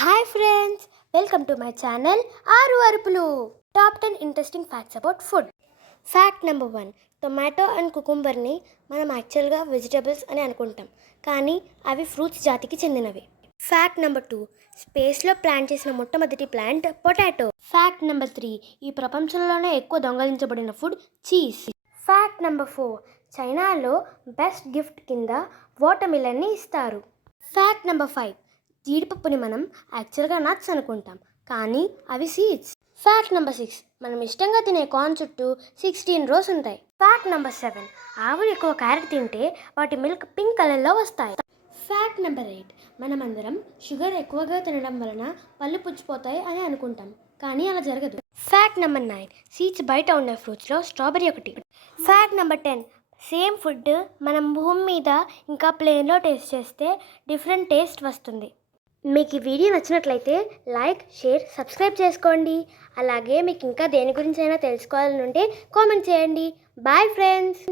Hi friends, welcome to my channel ఆరు అరుపులు. Top 10 interesting facts about food. Fact number 1, tomato and కుకుంబర్ని మనం యాక్చువల్గా వెజిటబుల్స్ అని అనుకుంటాం, కానీ అవి ఫ్రూట్స్ జాతికి చెందినవి. ఫ్యాక్ట్ నెంబర్ 2, స్పేస్లో ప్లాంట్ చేసిన మొట్టమొదటి ప్లాంట్ పొటాటో. ఫ్యాక్ట్ నెంబర్ 3, ఈ ప్రపంచంలోనే ఎక్కువ దొంగలించబడిన ఫుడ్ చీజ్. ఫ్యాక్ట్ నెంబర్ 4, చైనాలో బెస్ట్ గిఫ్ట్ కింద వాటర్ మిలన్ని ఇస్తారు. ఫ్యాక్ట్ నెంబర్ 5, జీడిపప్పుని మనం యాక్చువల్గా నట్స్ అనుకుంటాం, కానీ అవి సీడ్స్. ఫ్యాక్ట్ నెంబర్ 6, మనం ఇష్టంగా తినే కార్న్ చుట్టూ 16 రోస్ ఉంటాయి. ఫ్యాక్ట్ నెంబర్ 7, ఆవులు ఎక్కువ క్యారెట్ తింటే వాటి మిల్క్ పింక్ కలర్లో వస్తాయి. ఫ్యాక్ట్ నెంబర్ 8, మనమందరం షుగర్ ఎక్కువగా తినడం వలన పళ్ళు పుచ్చిపోతాయి అని అనుకుంటాం, కానీ అలా జరగదు. ఫ్యాక్ట్ నెంబర్ 9, సీడ్స్ బయట ఉండే ఫ్రూట్స్లో స్ట్రాబెరీ ఒకటి. ఫ్యాక్ట్ నెంబర్ 10, సేమ్ ఫుడ్ మనం భూమి మీద ఇంకా ప్లేన్లో టేస్ట్ చేస్తే డిఫరెంట్ టేస్ట్ వస్తుంది. మీకు ఈ వీడియో నచ్చినట్లయితే లైక్, షేర్, సబ్స్క్రైబ్ చేసుకోండి. అలాగే మీకు ఇంకా దేని గురించి అయినా తెలుసుకోవాలని ఉంటే కామెంట్ చేయండి. Bye friends.